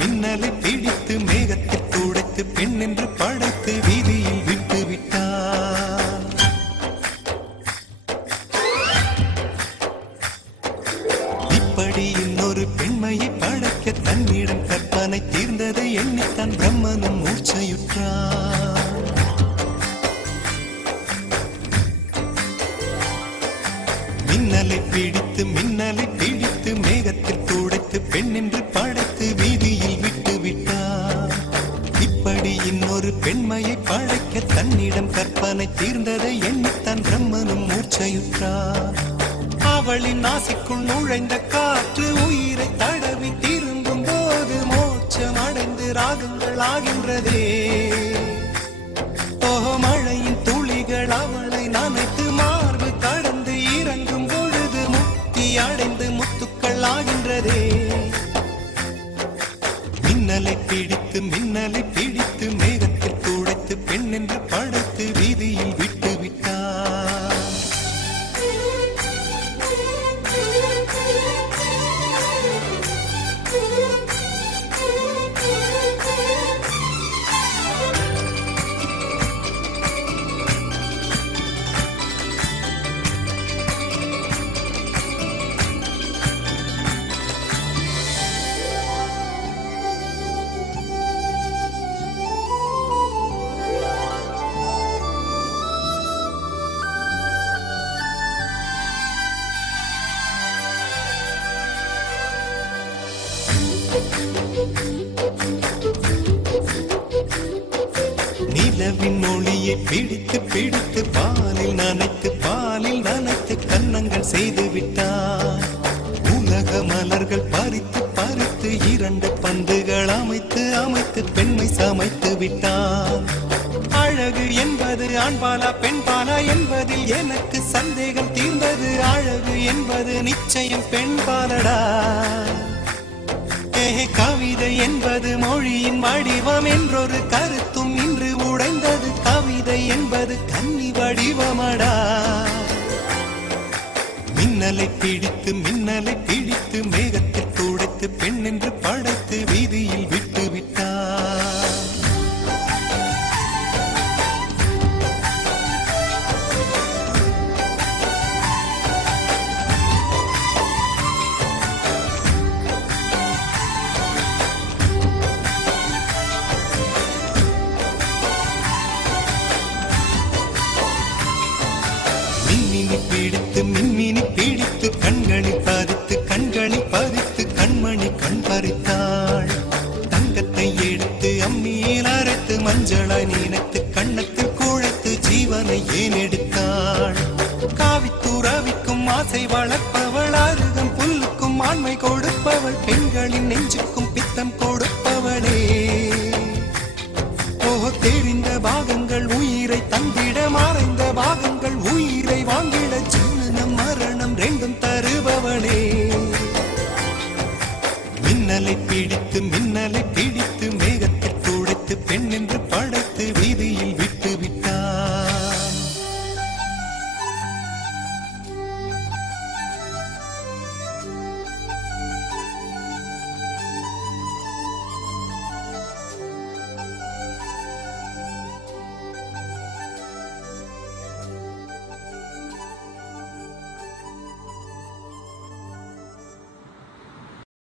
மின்னலை பிடித்து மேகத்தில் துடைத்து பெண் என்று படைத்து வீதியில் விட்டு விட்டார். இப்படி இன்னொரு பெண்மையை படைக்க தன்னிடம் கற்பனை தீர்ந்ததை எண்ணித்தான் பிரம்மனும் மூர்ச்சையுற்றார். மின்னலை பிடித்து மேகத்தில் துடைத்து பெண் என்று படைத்து வீதியில் விட்டு விட்டார். இப்படி இன்னொரு பெண்மையை படைக்க தன்னிடம் கற்பனை தீர்ந்ததை எண்ணித்தான் பிரம்மனும் மூர்ச்சையுற்றார். அவளின் நாசிக்குள் நுழைந்த காற்று உயிரை தடவி திரும்பும் போது மோட்சம் அடைந்து ராகங்கள் ஆகின்றதே. ஓஹோ, மழையின் துளிகள் அவளை நனைத்து மார்பு கடந்து இறங்கும் பொழுது முக்தி அடைந்து முத்துக்கள் ஆகின்றதே. மின்னலை பிடித்து மேகத்தில் துடைத்து பெண் என்று படைத்து வீதியில் விட்டு விட்டார். நிலவின் ஒளியை பிடித்து பாலில் நனைத்து கன்னங்கள் செய்து விட்டார். உலக மலர்கள் பறித்து இரண்டு பந்துகள் அமைத்து பெண்மை சமைத்து விட்டார். அழகு என்பது ஆண்பாலா பெண்பாலா என்பதில் எனக்கு சந்தேகம் தீர்ந்தது. அழகு என்பது நிச்சயம் பெண்பாலடா. கவிதை என்பது மொழியின் வடிவம் என்றொரு கருத்தும் இன்று உடைந்தது. கவிதை என்பது கன்னி வடிவமடா. மின்னலை பிடித்து மேகத்தில் துடைத்து பெண் என்று படைத்து வீதியில் விட்டு விட்டார். மின்மினி பிடித்து கண்களில் பதித்து கண்மணி கண் பறித்தாள். தங்கத்தை எடுத்து அம்மியில் அரைத்து மஞ்சளாய் நினைத்து கண்ணத்தில் குழைத்து ஜீவனை ஏன் எடுத்தாள். காவித்துறவிக்கும் ஆசை வளர்ப்பவள், அருகம் புல்லுக்கும் ஆண்மை கொடுப்பவள், பெண்களின் நெஞ்சுக்கும் பித்தம் கொடுப்பவளே. ஓஹோ, தெரிந்த பாகங்கள் உயிரை தந்திட, மறைந்த பாகங்கள் உயிரை வாங்கிட, ஜனனம் மரணம் ரெண்டும் தருபவளே. மின்னலை பிடித்து மேகத்தில் துடைத்து பெண் என்று படை